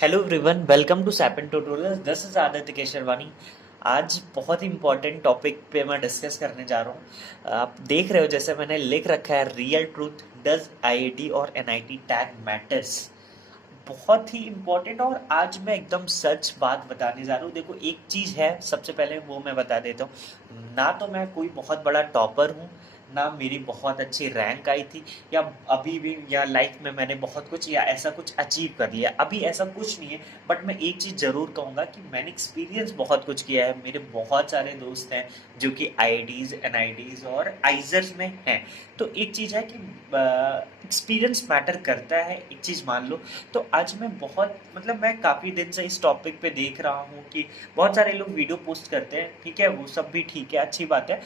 Hello everyone, welcome to सैपन tutorials. This is Aditya Kesharwani. आज बहुत ही इंपॉर्टेंट टॉपिक पे मैं डिस्कस करने जा रहा हूँ। आप देख रहे हो जैसे मैंने लिख रखा है, रियल ट्रूथ, डज आईआईटी और एनआईटी टैग मैटर्स। बहुत ही इंपॉर्टेंट, और आज मैं एकदम सच बात बताने जा रहा हूँ। देखो, एक चीज़ है, सबसे पहले वो मैं बता देता हूँ। ना तो मैं कोई बहुत बड़ा टॉपर हूँ, ना मेरी बहुत अच्छी रैंक आई थी, या अभी भी, या लाइफ में मैंने बहुत कुछ या ऐसा कुछ अचीव कर लिया, अभी ऐसा कुछ नहीं है। बट मैं एक चीज़ ज़रूर कहूँगा कि मैंने एक्सपीरियंस बहुत कुछ किया है। मेरे बहुत सारे दोस्त हैं जो कि आईआईटीज़, एनआईटीज़ और आइजर्स में हैं। तो एक चीज़ है कि एक्सपीरियंस मैटर करता है, एक चीज़ मान लो। तो आज मैं बहुत, मतलब मैं काफ़ी दिन से इस टॉपिक पे देख रहा हूँ कि बहुत सारे लोग वीडियो पोस्ट करते हैं, ठीक है, वो सब भी ठीक है, अच्छी बात है।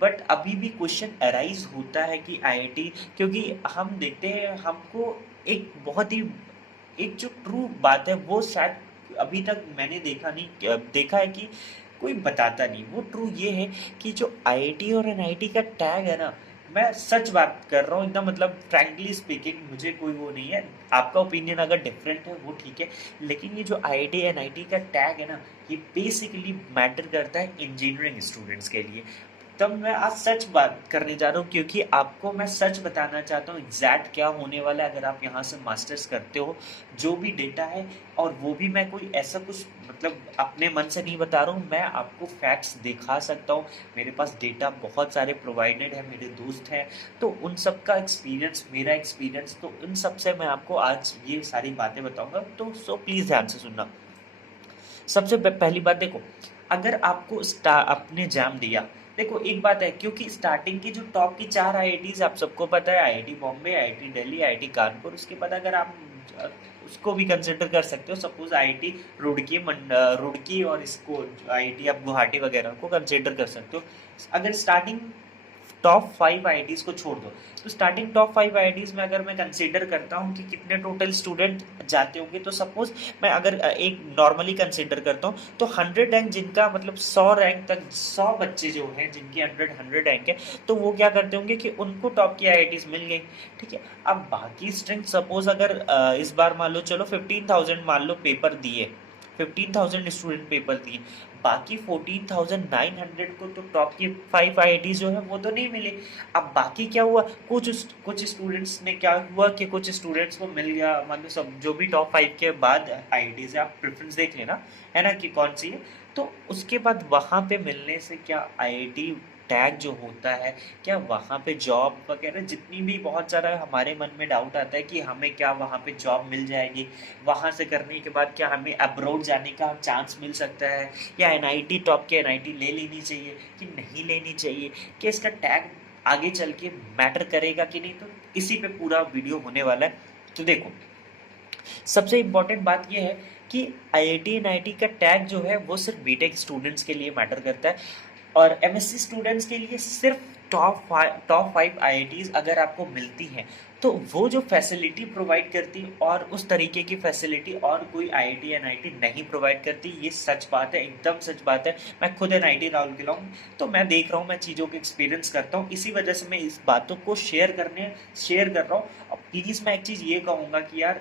बट अभी भी क्वेश्चन अराइज होता है कि आईआईटी, क्योंकि हम देखते हैं, हमको एक बहुत ही, एक जो ट्रू बात है वो शायद अभी तक मैंने देखा है कि कोई बताता नहीं। वो ट्रू ये है कि जो आईआईटी और एनआईटी का टैग है ना, मैं सच बात कर रहा हूँ एकदम, मतलब फ्रैंकली स्पीकिंग, मुझे कोई वो नहीं है। आपका ओपिनियन अगर डिफरेंट है वो ठीक है, लेकिन ये जो आईआईटी एनआईटी का टैग है ना, ये बेसिकली मैटर करता है इंजीनियरिंग स्टूडेंट्स के लिए। तब मैं आज सच बात करने जा रहा हूँ, क्योंकि आपको मैं सच बताना चाहता हूँ एग्जैक्ट क्या होने वाला है अगर आप यहाँ से मास्टर्स करते हो। जो भी डेटा है, और वो भी मैं कोई ऐसा कुछ, मतलब अपने मन से नहीं बता रहा हूँ, मैं आपको फैक्ट्स दिखा सकता हूँ। मेरे पास डेटा बहुत सारे प्रोवाइडेड है, मेरे दोस्त हैं, तो उन सब का एक्सपीरियंस, मेरा एक्सपीरियंस, तो उन सब से मैं आपको आज ये सारी बातें बताऊंगा। तो प्लीज़ ध्यान से सुनना। सबसे पहली बात देखो, अगर आपको आपने एग्जाम दिया, देखो एक बात है, क्योंकि स्टार्टिंग की जो टॉप की चार आईआईटीज आप सबको पता है, IIT Bombay, IIT Delhi, IIT Kanpur. उसके बाद अगर आप उसको भी कंसिडर कर सकते हो, सपोज आईआईटी रुड़की, और इसको आईआईटी आप गुवाहाटी वगैरह को कंसिडर कर सकते हो। अगर स्टार्टिंग टॉप 5 आईआईटीज़ को छोड़ दो, तो स्टार्टिंग टॉप 5 आईआईटीज़ में अगर मैं कंसीडर करता हूँ कि कितने टोटल स्टूडेंट जाते होंगे, तो सपोज मैं अगर एक नॉर्मली कंसीडर करता हूँ, तो 100 रैंक जिनका, मतलब 100 रैंक तक, 100 बच्चे जो हैं जिनकी 100 रैंक है, तो वो क्या करते होंगे कि उनको टॉप की आईआईटीज़ मिल गई। ठीक है, अब बाकी स्ट्रेंथ, सपोज अगर इस बार मान लो, चलो 15,000 मान लो पेपर दिए, 15,000 स्टूडेंट पेपर दिए, बाकी 14,900 को तो टॉप की 5 आईआईटी जो है वो तो नहीं मिले। अब बाकी क्या हुआ, कुछ स्टूडेंट्स ने क्या हुआ कि कुछ स्टूडेंट्स को मिल गया, मतलब सब जो भी टॉप 5 के बाद आईआईटी से आप प्रेफरेंस देख लेना, है ना, कि कौन सी है। तो उसके बाद वहाँ पे मिलने से क्या आईआईटी टैग जो होता है, क्या वहाँ पे जॉब वगैरह, जितनी भी, बहुत सारा हमारे मन में डाउट आता है कि हमें क्या वहाँ पे जॉब मिल जाएगी, वहाँ से करने के बाद क्या हमें अब्रॉड जाने का चांस मिल सकता है, या एनआईटी टॉप के एनआईटी ले लेनी चाहिए कि नहीं लेनी चाहिए, कि इसका टैग आगे चल के मैटर करेगा कि नहीं। तो इसी पे पूरा वीडियो होने वाला है। तो देखो, सबसे इम्पोर्टेंट बात यह है कि आईआईटी एनआईटी का टैग जो है वो सिर्फ बीटेक स्टूडेंट्स के लिए मैटर करता है, और एमएससी स्टूडेंट्स के लिए सिर्फ टॉप 5 आईआईटीज अगर आपको मिलती हैं, तो वो जो फैसिलिटी प्रोवाइड करती है, और उस तरीके की फैसिलिटी और कोई आईआईटी एनआईटी नहीं प्रोवाइड करती। ये सच बात है, एकदम सच बात है। मैं खुद एनआईटी राउरकेला हूँ, तो मैं देख रहा हूँ, मैं चीज़ों को एक्सपीरियंस करता हूँ, इसी वजह से मैं इस बातों को शेयर कर रहा हूँ। और प्लीज़ मैं एक चीज़ ये कहूँगा कि यार,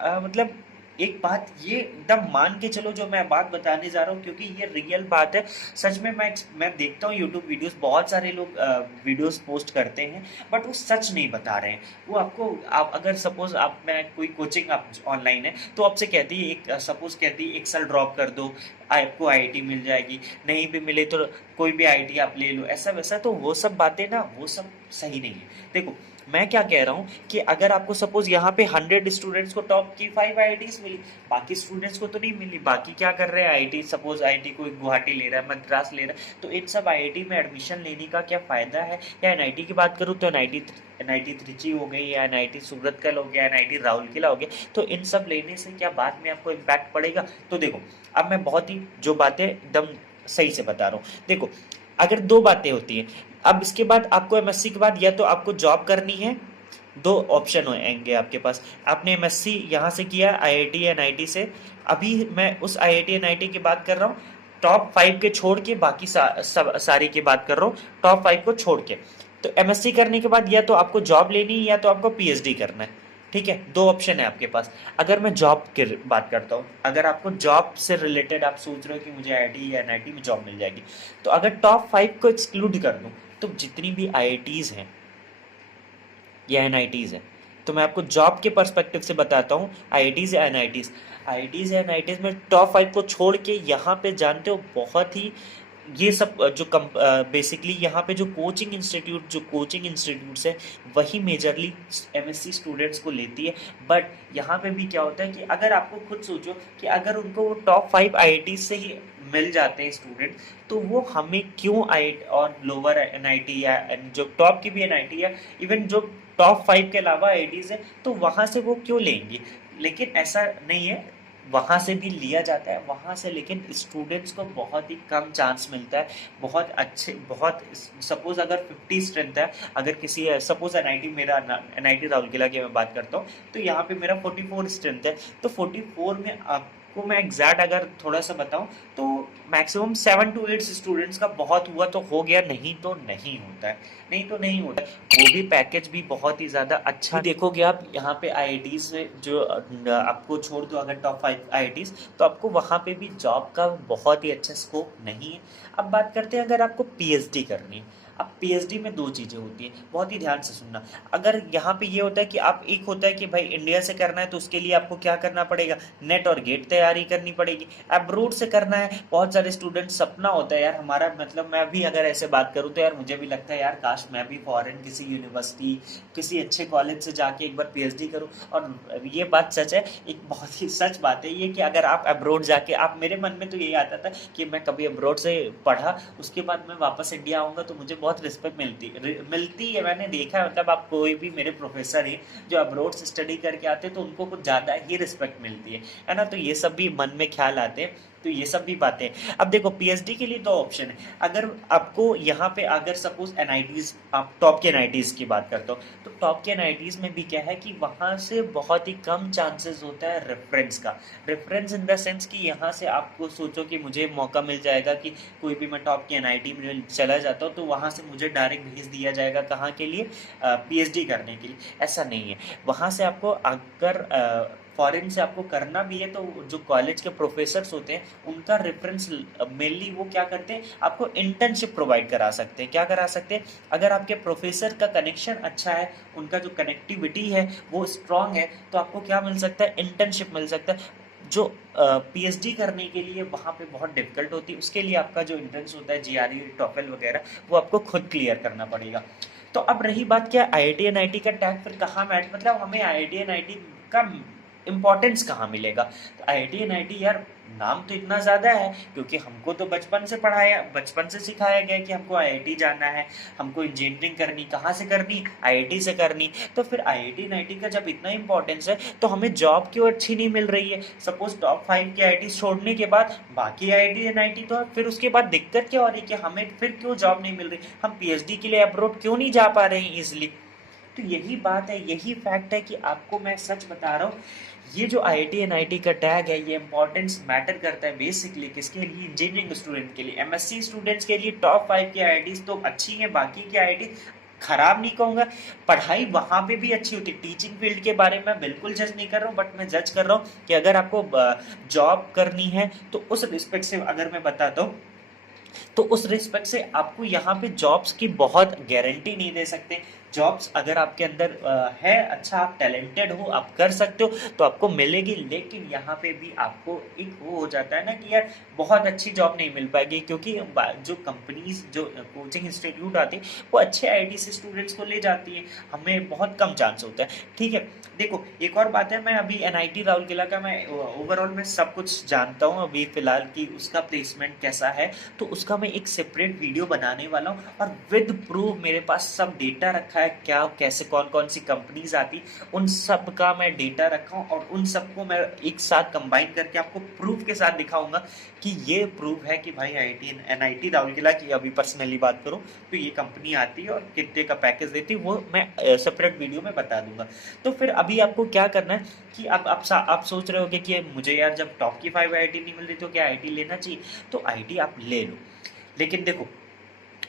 मतलब एक बात ये एकदम मान के चलो, जो मैं बात बताने जा रहा हूँ, क्योंकि ये रियल बात है। सच में मैं देखता हूँ यूट्यूब वीडियोस, बहुत सारे लोग वीडियोस पोस्ट करते हैं, बट वो सच नहीं बता रहे हैं। वो आपको, आप अगर सपोज आप, मैं कोई कोचिंग आप ऑनलाइन है, तो आपसे कहती है, एक सपोज कहती है 1 साल ड्रॉप कर दो, आपको आईआईटी मिल जाएगी, नहीं भी मिले तो कोई भी आईआईटी आप ले लो, ऐसा वैसा। तो वो सब बातें ना, वो सब सही नहीं है। देखो, मैं क्या कह रहा हूँ कि अगर आपको सपोज यहाँ पे 100 स्टूडेंट्स को टॉप की 5 आईआईटीज मिली, बाकी स्टूडेंट्स को तो नहीं मिली, बाकी क्या कर रहे हैं, आईआईटी, सपोज आईआईटी कोई गुवाहाटी ले रहा है, मद्रास ले रहा है, तो इन सब आईआईटी में एडमिशन लेने का क्या फ़ायदा है। या एनआईटी की बात करूँ तो एनआईटी त्रिची हो गई, या एनआईटी सूरतकल हो गया, एनआईटी राउरकेला हो गया, तो इन सब लेने से क्या बाद में आपको इम्पैक्ट पड़ेगा। तो देखो, अब मैं बहुत ही जो बातें एकदम सही से बता रहा हूँ। देखो, अगर दो बातें होती हैं, अब इसके बाद आपको एमएससी के बाद या तो आपको जॉब करनी है, दो ऑप्शन होंगे आपके पास। आपने एमएससी यहाँ से किया, आईआईटी एनआईटी से, अभी मैं उस आईआईटी एनआईटी की बात कर रहा हूँ, टॉप 5 के छोड़ के, बाकी सारी की बात कर रहा हूँ, टॉप 5 को छोड़ के। तो एमएससी करने के बाद या तो आपको जॉब लेनी है, या तो आपको पीएचडी करना है। ठीक है, दो ऑप्शन है आपके पास। अगर मैं जॉब की बात करता हूँ, अगर आपको जॉब से रिलेटेड आप सोच रहे हो कि मुझे आईआईटी या एनआईटी में जॉब मिल जाएगी, तो अगर टॉप 5 को एक्सक्लूड कर दूँ, तो जितनी भी आईआईटीज़ हैं या एनआईटीज़ हैं, तो मैं आपको जॉब के पर्सपेक्टिव से बताता हूँ, आईआईटीज़ या एनआईटीज़, आईआईटीज़ या एनआईटीज़ में टॉप 5 को छोड़ के यहाँ पे जानते हो बहुत ही ये सब जो कम बेसिकली यहाँ पे जो कोचिंग इंस्टीट्यूट्स है, वही मेजरली एमएससी स्टूडेंट्स को लेती है। बट यहाँ पे भी क्या होता है कि अगर आपको खुद सोचो कि अगर उनको वो टॉप 5 आईआईटी से ही मिल जाते हैं स्टूडेंट, तो वो हमें क्यों आई और लोअर एनआईटी या जो टॉप की भी एनआईटी है, इवन जो टॉप 5 के अलावा आईआईटीज है, तो वहाँ से वो क्यों लेंगे? लेकिन ऐसा नहीं है, वहाँ से भी लिया जाता है वहाँ से, लेकिन स्टूडेंट्स को बहुत ही कम चांस मिलता है। बहुत अच्छे, बहुत सपोज अगर 50 स्ट्रेंथ है, अगर किसी सपोज एनआईटी, मेरा एनआईटी राउरकेला की मैं बात करता हूँ, तो यहाँ पे मेरा 44 स्ट्रेंथ है, तो 44 में आपको मैं एग्जैक्ट अगर थोड़ा सा बताऊँ, तो मैक्सिमम 7 to 8 स्टूडेंट्स का बहुत हुआ तो हो गया, नहीं तो नहीं होता है, नहीं तो नहीं होता है। वो भी पैकेज भी बहुत ही ज़्यादा अच्छा देखोगे आप यहाँ पे आईआईटीज़ में, जो आपको छोड़ दो अगर टॉप 5 आईआईटीज़, तो आपको वहाँ पे भी जॉब का बहुत ही अच्छा स्कोप नहीं है। अब बात करते हैं अगर आपको पीएचडी करनी है। अब पीएचडी में दो चीज़ें होती हैं, बहुत ही ध्यान से सुनना। अगर यहाँ पे ये होता है कि आप, एक होता है कि भाई इंडिया से करना है, तो उसके लिए आपको क्या करना पड़ेगा, नेट और गेट तैयारी करनी पड़ेगी। अब्रोड से करना है, बहुत सारे स्टूडेंट सपना होता है यार हमारा, मतलब मैं भी अगर ऐसे बात करूँ तो यार मुझे भी लगता है यार काश मैं भी फॉरेन किसी यूनिवर्सिटी, किसी अच्छे कॉलेज से जाके एक बार पीएचडी करूँ। और ये बात सच है, एक बहुत ही सच बात है ये, कि अगर आप अब्रोड जाके, आप, मेरे मन में तो यही आता था कि मैं कभी अब्रोड से पढ़ा, उसके बाद मैं वापस इंडिया आऊँगा तो मुझे बहुत रिस्पेक्ट मिलती है। मैंने देखा है, मतलब आप कोई भी मेरे प्रोफेसर हैं जो अब्रोड से स्टडी करके आते हैं, तो उनको कुछ ज़्यादा ही रिस्पेक्ट मिलती है ना। तो ये सब भी मन में ख्याल आते हैं, तो ये सब भी बातें। अब देखो पीएचडी के लिए दो ऑप्शन है। अगर आपको यहाँ पे, अगर सपोज एनआईटीज, आप टॉप के एनआईटीज की बात करते हो, तो टॉप के एनआईटीज में भी क्या है कि वहाँ से बहुत ही कम चांसेस होता है रेफरेंस का। रेफरेंस इन द सेंस कि यहाँ से आपको सोचो कि मुझे मौका मिल जाएगा कि कोई भी, मैं टॉप की एनआईटी में चला जाता हूँ, तो वहाँ से मुझे डायरेक्ट भेज दिया जाएगा कहाँ के लिए, पीएचडी करने के लिए। ऐसा नहीं है, वहाँ से आपको अगर फॉरेन से आपको करना भी है, तो जो कॉलेज के प्रोफेसर्स होते हैं उनका रेफरेंस मेनली वो क्या करते हैं, आपको इंटर्नशिप प्रोवाइड करा सकते हैं। क्या करा सकते हैं, अगर आपके प्रोफेसर का कनेक्शन अच्छा है, उनका जो कनेक्टिविटी है वो स्ट्रांग है, तो आपको क्या मिल सकता है, इंटर्नशिप मिल सकता है, जो पीएचडी करने के लिए वहाँ पे बहुत डिफिकल्ट होती है। उसके लिए आपका जो एंट्रेंस होता है, जीआरई, टॉफल वगैरह, वो आपको खुद क्लियर करना पड़ेगा। तो अब रही बात, क्या आईआईटी एनआईटी का टैग फिर कहाँ मैट, मतलब हमें आईआईटी एनआईटी का इम्पोर्टेंस कहाँ मिलेगा? तो आईआईटी एनआईटी यार, नाम तो इतना ज़्यादा है, क्योंकि हमको तो बचपन से सिखाया गया कि हमको आईआईटी जाना है, हमको इंजीनियरिंग करनी, कहाँ से करनी, आईआईटी से करनी। तो फिर आईआईटी एनआईटी का जब इतना इंपॉर्टेंस है, तो हमें जॉब क्यों अच्छी नहीं मिल रही है? सपोज टॉप 5 की आईआईटी छोड़ने के बाद बाकी आईआईटी एनआईटी तो है, फिर उसके बाद दिक्कत क्या हो रही है कि हमें फिर क्यों जॉब नहीं मिल रही, हम पीएचडी के लिए अब्रॉड क्यों नहीं जा पा रहे हैं ईजिली? तो यही बात है, यही फैक्ट है कि आपको मैं सच बता रहा हूँ, ये जो आईआईटी एनआईटी का टैग है, ये इंपॉर्टेंस मैटर करता है बेसिकली किसके लिए, इंजीनियरिंग स्टूडेंट के लिए। एमएससी स्टूडेंट्स के लिए टॉप 5 की आईआईटी तो अच्छी है, बाकी की आईआईटी खराब नहीं कहूँगा, पढ़ाई वहाँ पे भी अच्छी होती है। टीचिंग फील्ड के बारे में बिल्कुल जज नहीं कर रहा हूँ, बट मैं जज कर रहा हूँ कि अगर आपको जॉब करनी है, तो उस रिस्पेक्ट से अगर मैं बताता हूँ, तो उस रिस्पेक्ट से आपको यहाँ पे जॉब्स की बहुत गारंटी नहीं दे सकते। जॉब्स अगर आपके अंदर है, अच्छा आप टैलेंटेड हो, आप कर सकते हो, तो आपको मिलेगी। लेकिन यहाँ पे भी आपको एक वो हो जाता है ना कि यार बहुत अच्छी जॉब नहीं मिल पाएगी, क्योंकि जो कंपनीज, जो कोचिंग इंस्टीट्यूट आती है, वो अच्छे आईआईटी से स्टूडेंट्स को ले जाती है, हमें बहुत कम चांस होता है। ठीक है, देखो एक और बात है, मैं अभी एनआईटी राउरकेला का मैं ओवरऑल में सब कुछ जानता हूँ अभी फिलहाल कि उसका प्लेसमेंट कैसा है, तो उसका मैं एक सेपरेट वीडियो बनाने वाला हूँ, और विद प्रूफ मेरे पास सब डेटा रखा है, क्या कैसे कौन कौन सी कंपनीज आती, उन सब का मैं डेटा रखा हूँ, और उन सबको मैं एक साथ कंबाइन करके आपको प्रूफ के साथ दिखाऊंगा कि ये प्रूफ है कि भाई आईआईटी एनआईटी राउरकेला की अभी पर्सनली बात करूँ तो ये कंपनी आती है और कितने का पैकेज देती है, वो मैं सेपरेट वीडियो में बता दूंगा। तो फिर अभी आपको क्या करना है कि आप सोच रहे होगे कि मुझे यार जब टॉप की 5 आईआईटी नहीं मिल रही तो क्या आईआईटी लेना चाहिए, तो आईआईटी आप ले लो। लेकिन देखो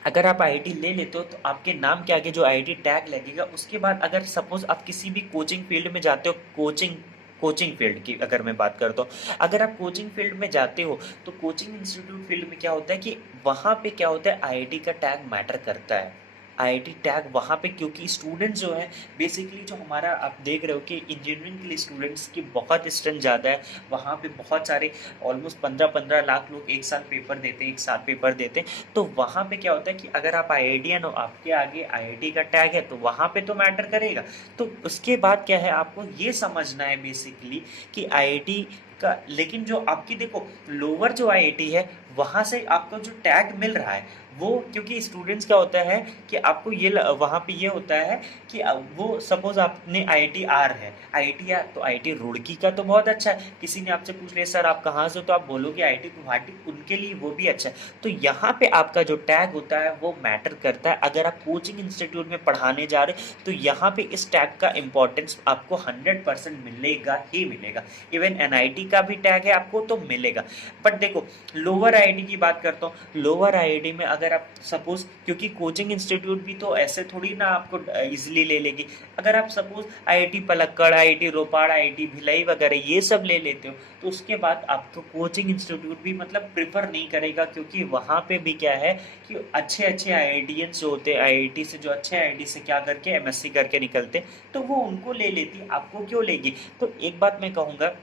अगर आप आईआईटी ले लेते हो तो आपके नाम के आगे जो आईआईटी टैग लगेगा, उसके बाद अगर सपोज आप किसी भी कोचिंग फील्ड में जाते हो, कोचिंग कोचिंग फील्ड की अगर मैं बात करता हूँ, अगर आप कोचिंग फील्ड में जाते हो तो कोचिंग इंस्टीट्यूट फील्ड में क्या होता है कि वहाँ पे क्या होता है, आईआईटी का टैग मैटर करता है। आईआईटी टैग वहाँ पे, क्योंकि स्टूडेंट्स जो है बेसिकली, जो हमारा आप देख रहे हो कि इंजीनियरिंग के लिए स्टूडेंट्स की बहुत स्ट्रेंथ ज़्यादा है, वहाँ पे बहुत सारे ऑलमोस्ट 15-15 लाख लोग एक साल पेपर देते हैं, एक साल पेपर देते हैं। तो वहाँ पे क्या होता है कि अगर आप आईआईटीएन हो, आपके आगे आईआईटी का टैग है, तो वहाँ पे तो मैटर करेगा। तो उसके बाद क्या है, आपको ये समझना है बेसिकली कि आईआईटी का, लेकिन जो आपकी देखो लोअर जो आईआईटी है, वहाँ से आपको जो टैग मिल रहा है वो, क्योंकि स्टूडेंट्स क्या होता है कि आपको ये वहाँ पे ये होता है कि वो सपोज आपने आईआईटी आर है, आईआईटी आर तो आईआईटी रुड़की का तो बहुत अच्छा है, किसी ने आपसे पूछ लिया सर आप कहाँ से हो, तो आप बोलोगे आईआईटी गुवाहाटी, उनके लिए वो भी अच्छा है। तो यहाँ पे आपका जो टैग होता है वो मैटर करता है। अगर आप कोचिंग इंस्टीट्यूट में पढ़ाने जा रहे तो यहाँ पे इस टैग का इंपॉर्टेंस आपको 100% मिलेगा ही मिलेगा। इवन एनआईटी का भी टैग है आपको तो मिलेगा। बट देखो लोअर आईआईटी की बात करता हूँ, लोअर आईआईटी में अगर आप सपोज, क्योंकि कोचिंग इंस्टीट्यूट भी तो ऐसे थोड़ी ना आपको इजिली ले लेगी, अगर आप suppose IIT Palakkad, IIT Ropar, IIT Bhilai वगैरह ये सब ले लेते हो, तो उसके बाद आपको कोचिंग इंस्टीट्यूट भी मतलब प्रिफर नहीं करेगा, क्योंकि वहाँ पे भी क्या है कि अच्छे अच्छे आईआईटीएंस जो होते हैं, आईआईटी से जो अच्छे आईआईटी से क्या करके एमएससी करके निकलते, तो वो उनको ले लेती, आपको क्यों लेगी। तो एक बात मैं कहूँगा,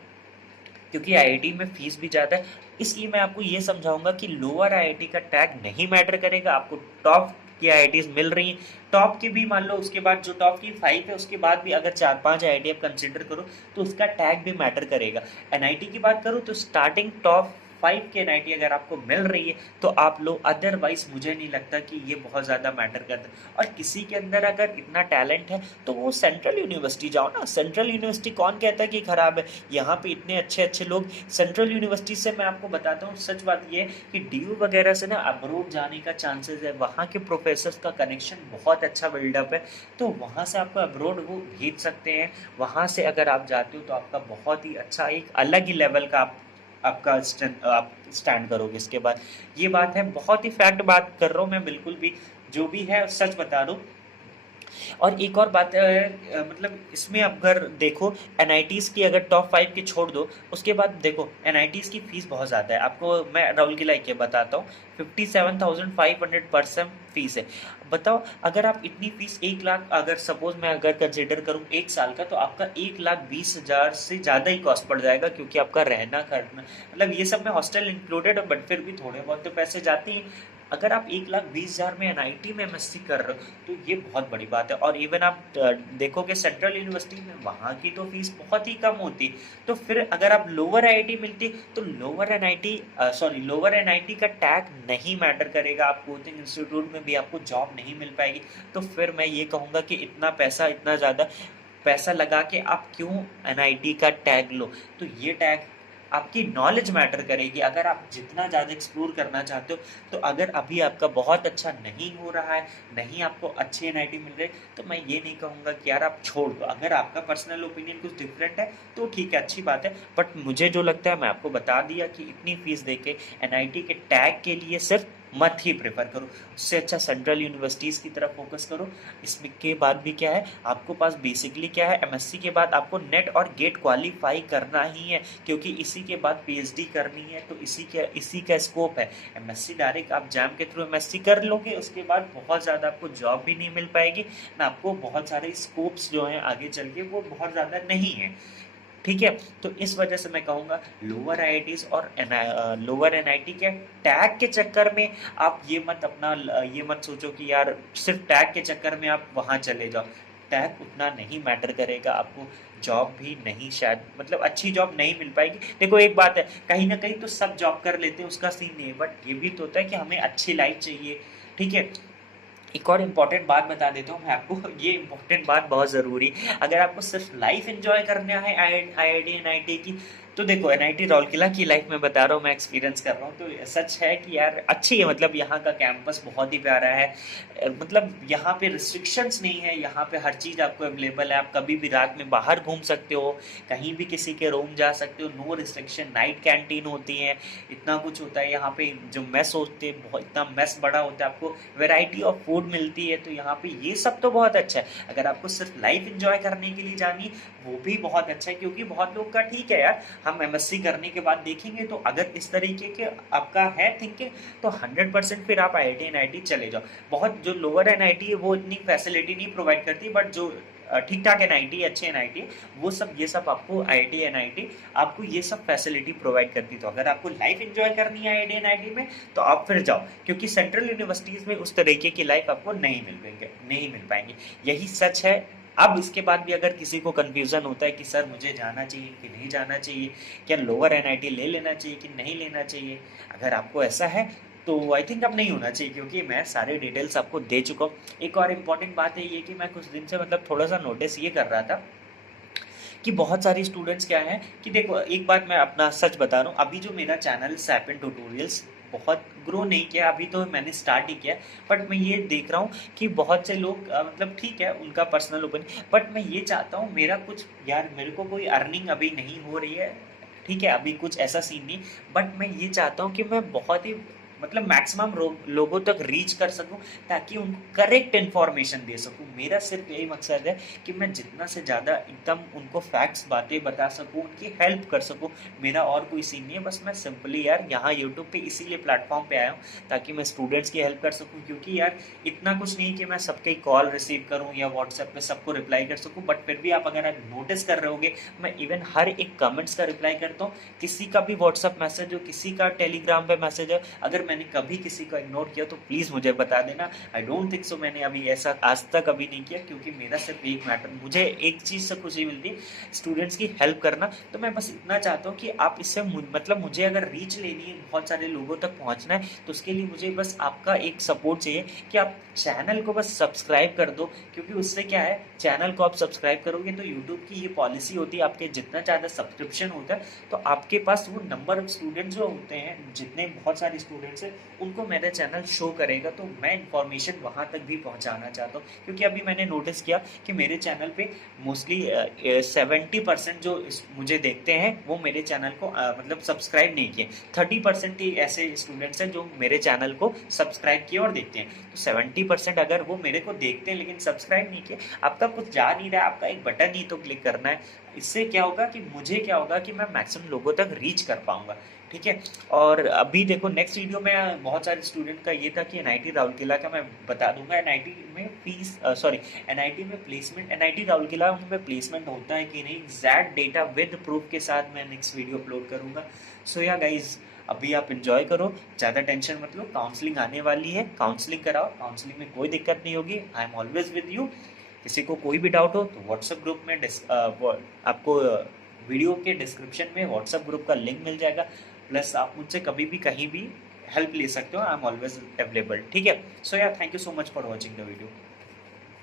क्योंकि आईआईटी में फीस भी ज़्यादा है, इसलिए मैं आपको ये समझाऊंगा कि लोअर आईआईटी का टैग नहीं मैटर करेगा। आपको टॉप की आईआईटीज मिल रही हैं, टॉप की भी मान लो, उसके बाद जो टॉप की 5 है उसके बाद भी अगर 4-5 आईआईटी आप कंसिडर करो तो उसका टैग भी मैटर करेगा। एनआईटी की बात करूँ तो स्टार्टिंग टॉप 5 की एनआईटी अगर आपको मिल रही है तो आप लोग, अदरवाइज मुझे नहीं लगता कि ये बहुत ज़्यादा मैटर करता है। और किसी के अंदर अगर इतना टैलेंट है तो वो सेंट्रल यूनिवर्सिटी जाओ ना। सेंट्रल यूनिवर्सिटी कौन कहता है कि खराब है, यहाँ पे इतने अच्छे अच्छे लोग सेंट्रल यूनिवर्सिटी से, मैं आपको बताता हूँ सच बात ये है कि डीयू वगैरह से ना अब्रोड जाने का चांसेस है, वहाँ के प्रोफेसर्स का कनेक्शन बहुत अच्छा बिल्डअप है, तो वहाँ से आपको अब्रोड वो भेज सकते हैं। वहाँ से अगर आप जाते हो तो आपका बहुत ही अच्छा एक अलग ही लेवल का आपका आप स्टैंड करोगे इसके बाद। ये बात है, बहुत ही फैक्ट बात कर रहा हूँ मैं, बिल्कुल भी जो भी है सच बता रहा हूँ। और एक और बात है, मतलब इसमें आप अगर देखो एनआईटीज़ की अगर टॉप 5 की छोड़ दो, उसके बाद देखो एनआईटीज़ की फ़ीस बहुत ज़्यादा है। आपको मैं राहुल की लाइक के बताता हूँ, 57,500 पर सेम फीस है। बताओ अगर आप इतनी फीस 1 लाख, अगर सपोज मैं अगर कंसिडर करूँ 1 साल का, तो आपका 1,20,000 से ज़्यादा ही कॉस्ट पड़ जाएगा, क्योंकि आपका रहना करना मतलब ये सब में हॉस्टल इंक्लूडेड है, बट फिर भी थोड़े बहुत तो पैसे जाते हैं। अगर आप 1,20,000 में एनआईटी में एमएससी कर रहे हो तो ये बहुत बड़ी बात है। और इवन आप देखोगे सेंट्रल यूनिवर्सिटी में, वहाँ की तो फीस बहुत ही कम होती। तो फिर अगर आप लोअर आईआईटी मिलती तो लोअर एनआईटी का टैग नहीं मैटर करेगा, आप कोचिंग इंस्टीट्यूट में भी आपको जॉब नहीं मिल पाएगी। तो फिर मैं ये कहूँगा कि इतना पैसा, इतना ज़्यादा पैसा लगा के आप क्यों एनआईटी का टैग लो। तो ये टैग, आपकी नॉलेज मैटर करेगी। अगर आप जितना ज़्यादा एक्सप्लोर करना चाहते हो, तो अगर अभी आपका बहुत अच्छा नहीं हो रहा है, नहीं आपको अच्छी एनआईटी मिल रही, तो मैं ये नहीं कहूँगा कि यार आप छोड़ दो। अगर आपका पर्सनल ओपिनियन कुछ डिफरेंट है तो ठीक है, अच्छी बात है, बट मुझे जो लगता है मैं आपको बता दिया कि इतनी फीस दे के एनआईटी के टैग के लिए सिर्फ मत ही प्रेफर करो। उससे अच्छा सेंट्रल यूनिवर्सिटीज़ की तरफ फोकस करो। इसमें के बाद भी क्या है, आपको पास बेसिकली क्या है, एमएससी के बाद आपको नेट और गेट क्वालिफाई करना ही है, क्योंकि इसी के बाद पीएचडी करनी है, तो इसी का स्कोप है। एमएससी डायरेक्ट आप जैम के थ्रू एमएससी कर लोगे, उसके बाद बहुत ज़्यादा आपको जॉब भी नहीं मिल पाएगी ना, आपको बहुत सारे स्कोप्स जो हैं आगे चल के वो बहुत ज़्यादा नहीं है। ठीक है, तो इस वजह से मैं कहूँगा लोअर आईआईटीज़ और लोअर एनआईटी के टैग के चक्कर में आप ये मत सोचो कि यार सिर्फ टैग के चक्कर में आप वहाँ चले जाओ। टैग उतना नहीं मैटर करेगा, आपको जॉब भी नहीं, शायद मतलब अच्छी जॉब नहीं मिल पाएगी। देखो एक बात है, कहीं ना कहीं तो सब जॉब कर लेते हैं, उसका सीन नहीं है, बट ये भी तो होता है कि हमें अच्छी लाइफ चाहिए। ठीक है, एक और इम्पॉर्टेंट बात बता देता हूँ मैं आपको, ये इम्पॉर्टेंट बात बहुत ज़रूरी, अगर आपको सिर्फ लाइफ एंजॉय करना है आईआईटी एनआईटी की, तो देखो एनआईटी राउरकेला की लाइफ में बता रहा हूँ, मैं एक्सपीरियंस कर रहा हूँ, तो सच है कि यार अच्छी है, मतलब यहाँ का कैंपस बहुत ही प्यारा है। मतलब यहाँ पे रिस्ट्रिक्शंस नहीं है, यहाँ पे हर चीज़ आपको अवेलेबल है, आप कभी भी रात में बाहर घूम सकते हो, कहीं भी किसी के रूम जा सकते हो, नो रिस्ट्रिक्शन, नाइट कैंटीन होती है, इतना कुछ होता है यहाँ पे। जो मेस होते हैं बहुत, इतना मेस बड़ा होता है, आपको वेराइटी ऑफ फूड मिलती है, तो यहाँ पे ये सब तो बहुत अच्छा है। अगर आपको सिर्फ लाइफ इंजॉय करने के लिए जानी, वो भी बहुत अच्छा है, क्योंकि बहुत लोग का ठीक है यार, हम एमएससी करने के बाद देखेंगे, तो अगर इस तरीके के आपका है थिंकिंग, तो 100% फिर आप आईआईटी एनआईटी चले जाओ। बहुत जो लोअर एनआईटी है वो इतनी फैसिलिटी नहीं प्रोवाइड करती, बट जो ठीक ठाक एनआईटी, अच्छे एनआईटी, वो सब ये सब आपको आईआईटी एनआईटी आपको ये सब फैसिलिटी प्रोवाइड करती। तो अगर आपको लाइफ एंजॉय करनी है आईआईटी एनआईटी में, तो आप फिर जाओ, क्योंकि सेंट्रल यूनिवर्सिटीज़ में उस तरीके की लाइफ आपको नहीं मिल पाएंगे, यही सच है। अब इसके बाद भी अगर किसी को कंफ्यूजन होता है कि सर मुझे जाना चाहिए कि नहीं जाना चाहिए, क्या लोअर एनआईटी ले लेना चाहिए कि नहीं लेना चाहिए, अगर आपको ऐसा है तो आई थिंक अब नहीं होना चाहिए, क्योंकि मैं सारे डिटेल्स आपको दे चुका हूँ। एक और इम्पॉर्टेंट बात है ये कि मैं कुछ दिन से मतलब थोड़ा सा नोटिस ये कर रहा था कि बहुत सारे स्टूडेंट्स क्या हैं कि देखो, एक बात मैं अपना सच बता रहा हूँ, अभी जो मेरा चैनल सैपिन ट्यूटोरियल्स बहुत ग्रो नहीं किया, अभी तो मैंने स्टार्ट ही किया, बट मैं ये देख रहा हूँ कि बहुत से लोग मतलब ठीक है उनका पर्सनल ओपिनियन, बट मैं ये चाहता हूँ मेरा कुछ, यार मेरे को कोई अर्निंग अभी नहीं हो रही है, ठीक है, अभी कुछ ऐसा सीन नहीं, बट मैं ये चाहता हूँ कि मैं बहुत ही मतलब मैक्सिमम लोगों तक रीच कर सकूं, ताकि उनको करेक्ट इन्फॉर्मेशन दे सकूं। मेरा सिर्फ यही मकसद है कि मैं जितना से ज़्यादा एकदम उनको फैक्ट्स बातें बता सकूं, उनकी हेल्प कर सकूं। मेरा और कोई सीन नहीं है, बस मैं सिंपली यार यहाँ यूट्यूब पे इसीलिए प्लेटफॉर्म पे आया हूँ ताकि मैं स्टूडेंट्स की हेल्प कर सकूँ, क्योंकि यार इतना कुछ नहीं कि मैं सबके कॉल रिसीव करूँ या व्हाट्सएप पे सबको रिप्लाई कर सकूँ, बट फिर भी आप अगर नोटिस कर रहे होगे, मैं इवन हर एक कमेंट्स का रिप्लाई करता हूँ। किसी का भी व्हाट्सएप मैसेज हो, किसी का टेलीग्राम पे मैसेज हो, अगर मैंने कभी किसी को इग्नोर किया तो प्लीज़ मुझे बता देना। आई डोंट थिंक सो मैंने अभी ऐसा आज तक अभी नहीं किया, क्योंकि मेरा सिर्फ एक मैटर, मुझे एक चीज़ से खुशी मिलती है, स्टूडेंट्स की हेल्प करना। तो मैं बस इतना चाहता हूँ कि आप इससे मतलब मुझे अगर रीच लेनी है, बहुत सारे लोगों तक पहुँचना है, तो उसके लिए मुझे बस आपका एक सपोर्ट चाहिए कि आप चैनल को बस सब्सक्राइब कर दो, क्योंकि उससे क्या है, चैनल को आप सब्सक्राइब करोगे तो यूट्यूब की ये पॉलिसी होती है, आपके जितना ज़्यादा सब्सक्रिप्शन होता है, तो आपके पास वो नंबर ऑफ स्टूडेंट्स जो होते हैं, जितने बहुत सारे स्टूडेंट्स हैं, उनको मेरा चैनल शो करेगा। तो मैं इन्फॉर्मेशन वहाँ तक भी पहुँचाना चाहता हूँ, क्योंकि अभी मैंने नोटिस किया कि मेरे चैनल पे मोस्टली 70% जो मुझे देखते हैं वो मेरे चैनल को मतलब सब्सक्राइब नहीं किए, 30% ही ऐसे स्टूडेंट्स हैं जो मेरे चैनल को सब्सक्राइब किए और देखते हैं। तो 70% अगर वो मेरे को देखते हैं लेकिन सब्सक्राइब नहीं किए, आपका कुछ जा नहीं रहा है, आपका एक बटन ही तो क्लिक करना है। इससे क्या होगा कि मुझे क्या होगा कि मैं मैक्सिमम लोगों तक रीच कर पाऊंगा, ठीक है। और अभी देखो नेक्स्ट वीडियो में बहुत सारे स्टूडेंट का ये था कि एनआईटी राउरकेला का मैं बता दूंगा, एनआईटी में फीस सॉरी एनआईटी में प्लेसमेंट, एनआईटी राउरकेला में प्लेसमेंट होता है कि नहीं, एग्जैक्ट डेटा विद प्रूफ के साथ मैं नेक्स्ट वीडियो अपलोड करूंगा। सो या गाइज, अभी आप इंजॉय करो, ज़्यादा टेंशन मत लो, काउंसलिंग आने वाली है, काउंसलिंग कराओ, काउंसलिंग में कोई दिक्कत नहीं होगी, I am always with you. किसी को कोई भी डाउट हो तो व्हाट्सएप ग्रुप में आपको वीडियो के डिस्क्रिप्शन में व्हाट्सएप ग्रुप का लिंक मिल जाएगा, प्लस आप मुझसे कभी भी कहीं भी हेल्प ले सकते हो, आई एम ऑलवेज अवेलेबल, ठीक है। सो यार, thank you so much for watching the video.